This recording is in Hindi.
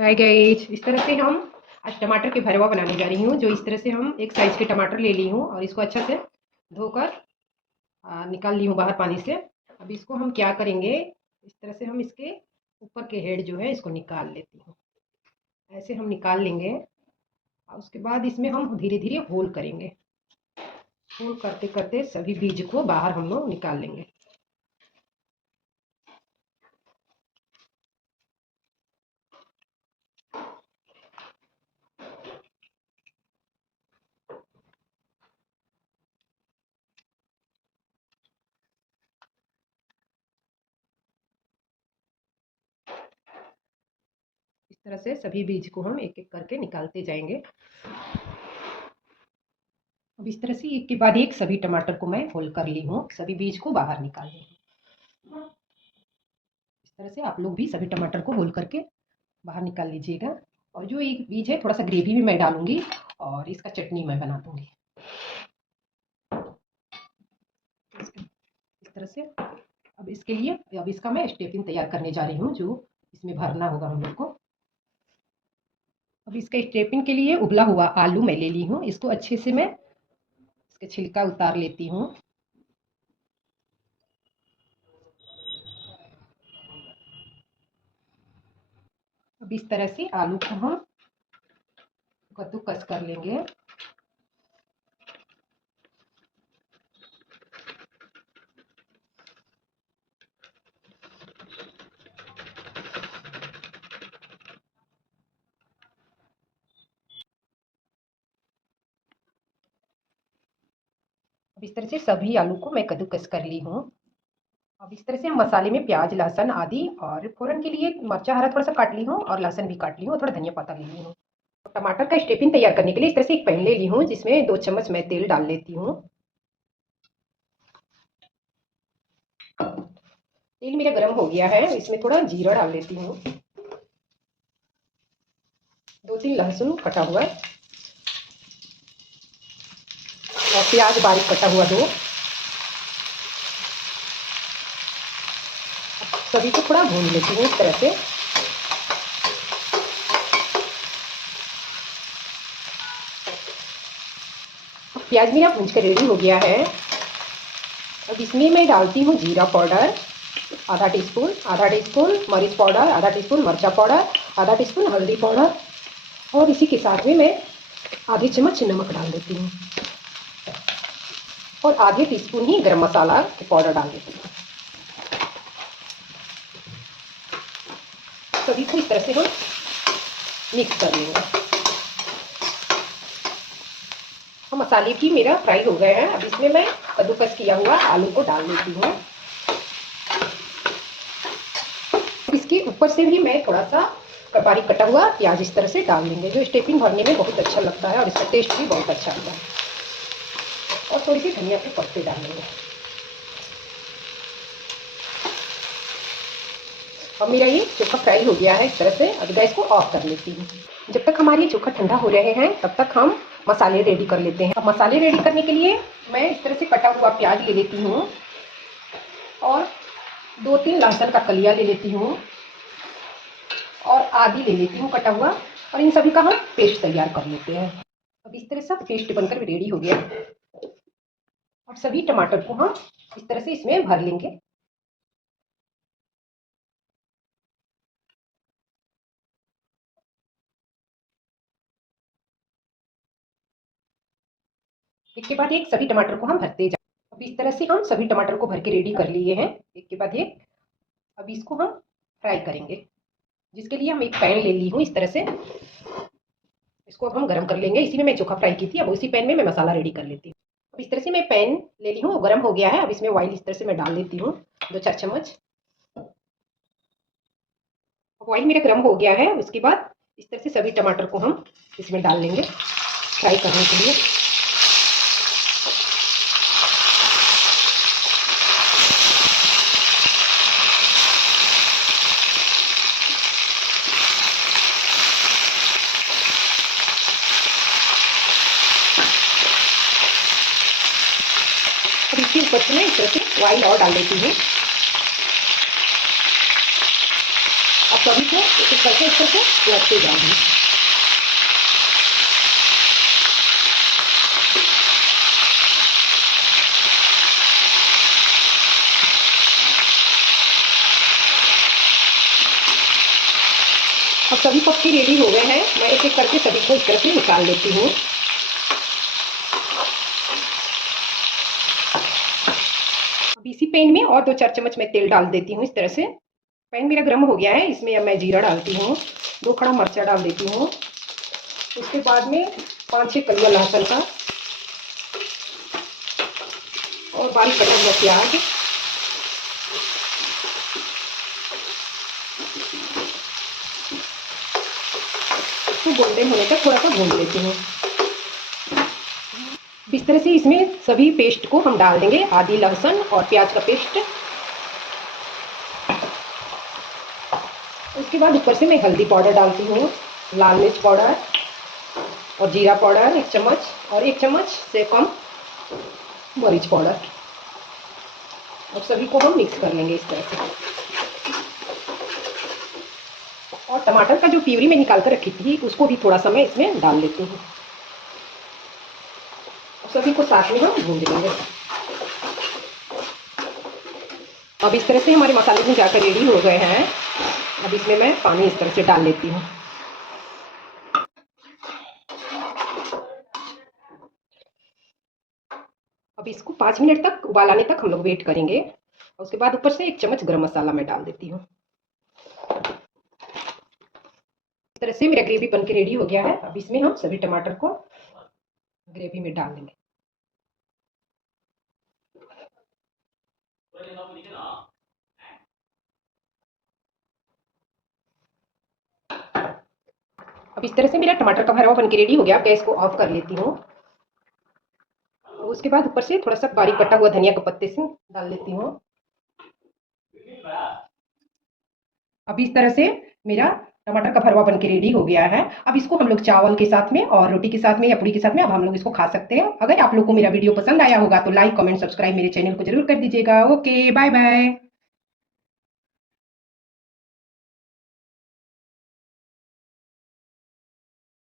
हाय गाइस, इस तरह से हम आज टमाटर के भरवा बनाने जा रही हूँ। जो इस तरह से हम एक साइज के टमाटर ले ली हूँ और इसको अच्छा से धोकर निकाल ली हूँ बाहर पानी से। अब इसको हम क्या करेंगे, इस तरह से हम इसके ऊपर के हेड जो है इसको निकाल लेती हूँ। ऐसे हम निकाल लेंगे और उसके बाद इसमें हम धीरे धीरे होल करेंगे। होल करते करते सभी बीज को बाहर हम लोग निकाल लेंगे। इस तरह से सभी बीज को हम एक एक करके निकालते जाएंगे। अब इस तरह से एक के बाद एक सभी टमाटर को मैं होल कर ली हूँ, सभी बीज को बाहर निकाल ली हूँ। इस तरह से आप लोग भी सभी टमाटर को होल करके बाहर निकाल लीजिएगा। और जो एक बीज है थोड़ा सा ग्रेवी भी मैं डालूंगी और इसका चटनी मैं बना दूंगी। इस तरह से अब इसके लिए अब इसका मैं स्टेफिंग तैयार करने जा रही हूँ, जो इसमें भरना होगा हम लोग को। अब इसका स्टेफिंग के लिए उबला हुआ आलू मैं ले ली हूँ। इसको अच्छे से मैं इसका छिलका उतार लेती हूँ। अब इस तरह से आलू को हम कद्दूकस कर लेंगे। अब इस तरह से सभी आलू को मैं कद्दूकस कर ली हूँ। अब इस तरह से हम मसाले में प्याज, लहसुन आदि और फोरन के लिए मिर्चा हरा थोड़ा सा काट ली हूँ और लहसुन भी काट ली हूँ और थोड़ा धनिया पत्ता ले ली हूँ। टमाटर का स्टफिंग तैयार करने के लिए इस तरह से एक पैन ले ली हूँ, जिसमें 2 चम्मच मैं तेल डाल लेती हूँ। तेल मेरा गर्म हो गया है, इसमें थोड़ा जीरा डाल लेती हूँ। 2-3 लहसुन कटा हुआ और प्याज बारीक कटा हुआ 2। सभी को थोड़ा भून लेती हूँ इस तरह से। प्याज मेरा भून कर रेडी हो गया है। अब इसमें मैं डालती हूँ जीरा पाउडर आधा टीस्पून, आधा टीस्पून मरीच पाउडर, आधा टीस्पून मिर्चा पाउडर, आधा टीस्पून हल्दी पाउडर और इसी के साथ में मैं आधी चम्मच नमक डाल देती हूँ और आधे टीस्पून ही गरम मसाला पाउडर डाल देती हूँ। सभी को इस तरह से हम मिक्स कर लेंगे। मसाले भी मेरा फ्राई हो गए हैं। अब इसमें मैं कद्दूकस किया हुआ आलू को डाल देती हूँ। इसके ऊपर से भी मैं थोड़ा सा बारीक कटा हुआ प्याज इस तरह से डाल देंगे, जो स्टफिंग भरने में बहुत अच्छा लगता है और इसका टेस्ट भी बहुत अच्छा आता है। और थोड़ी सी धनिया के पत्ते डालेंगे। अब मेरा ये चोखा फ्राई हो गया है इस तरह से। अब गैस को ऑफ कर लेती हूँ। जब तक हमारे चोखा ठंडा हो रहे हैं तब तक हम मसाले रेडी कर लेते हैं। अब मसाले रेडी करने के लिए मैं इस तरह से कटा हुआ प्याज ले लेती हूँ और 2-3 लहसुन का कलिया ले लेती हूँ और आदि ले लेती हूँ कटा हुआ, और इन सभी का हम पेस्ट तैयार कर लेते हैं। अब इस तरह से पेस्ट बनकर रेडी हो गया। अब सभी टमाटर को हम इस तरह से इसमें भर लेंगे। एक के बाद एक सभी टमाटर को हम भरते जाए। अब इस तरह से हम सभी टमाटर को भर के रेडी कर लिए हैं एक के बाद एक। अब इसको हम फ्राई करेंगे, जिसके लिए हम एक पैन ले ली हूँ इस तरह से। इसको अब हम गर्म कर लेंगे। इसी में मैं चोखा फ्राई की थी। अब उसी पैन में मैं मसाला रेडी कर लेती हूँ। अब इस तरह से मैं पैन ले ली हूँ, गर्म हो गया है। अब इसमें ऑयल इस तरह से मैं डाल देती हूँ 2-4 चम्मच। ऑयल मेरा गर्म हो गया है। उसके बाद इस तरह से सभी टमाटर को हम इसमें डाल लेंगे फ्राई करने के लिए। अब इसके ऊपर से मैं इस तरह से ऑयल और डाल देती हूँ। अब सभी को एक एक करके इस तरह से रखते जाएंगे। अब सभी पक्के रेडी हो गए हैं। मैं एक एक करके सभी को इस तरह से निकाल लेती हूँ। अब इसी पैन में और 2-4 चम्मच मैं तेल डाल देती हूँ इस तरह से। पैन मेरा गर्म हो गया है, इसमें अब मैं जीरा डालती हूँ, 2 खड़ा मिर्चा डाल देती हूँ। उसके बाद में 5-6 कलियां लहसुन का और बारीक कटा हुआ प्याज। तो गोल्डन होने तक थोड़ा सा भून लेती हूँ। इस तरह से इसमें सभी पेस्ट को हम डाल देंगे, आदि लहसुन और प्याज का पेस्ट। उसके बाद ऊपर से मैं हल्दी पाउडर डालती हूँ, लाल मिर्च पाउडर और जीरा पाउडर 1 चम्मच और 1 चम्मच से कम मरीच पाउडर। अब सभी को हम मिक्स कर लेंगे इस तरह से। और टमाटर का जो प्यूरी मैं निकाल कर रखी थी उसको भी थोड़ा सा मैं इसमें डाल लेती हूँ। सभी को साथ में हम भून लेंगे। अब इस तरह से हमारे मसाले भी जाकर रेडी हो गए हैं। अब इसमें मैं पानी इस तरह से डाल लेती हूँ। अब इसको 5 मिनट तक उबाल आने तक हम लोग वेट करेंगे। उसके बाद ऊपर से 1 चम्मच गरम मसाला मैं डाल देती हूँ। इस तरह से मेरा ग्रेवी बनके रेडी हो गया है। अब इसमें हम सभी टमाटर को ग्रेवी में डाल देंगे। अब इस तरह से मेरा टमाटर का भरवा बनके रेडी हो गया। गैस को ऑफ कर लेती हूँ। उसके बाद ऊपर से थोड़ा सा बारीक कटा हुआ धनिया के पत्ते से डाल लेती हूँ। अब इस तरह से मेरा टमाटर का भरवा बनके रेडी हो गया है। अब इसको हम लोग चावल के साथ में और रोटी के साथ में या पूरी के साथ में अब हम लोग इसको खा सकते हैं। अगर आप लोग को मेरा वीडियो पसंद आया होगा तो लाइक कमेंट सब्सक्राइब मेरे चैनल को जरूर कर दीजिएगा। Okay, bye bye.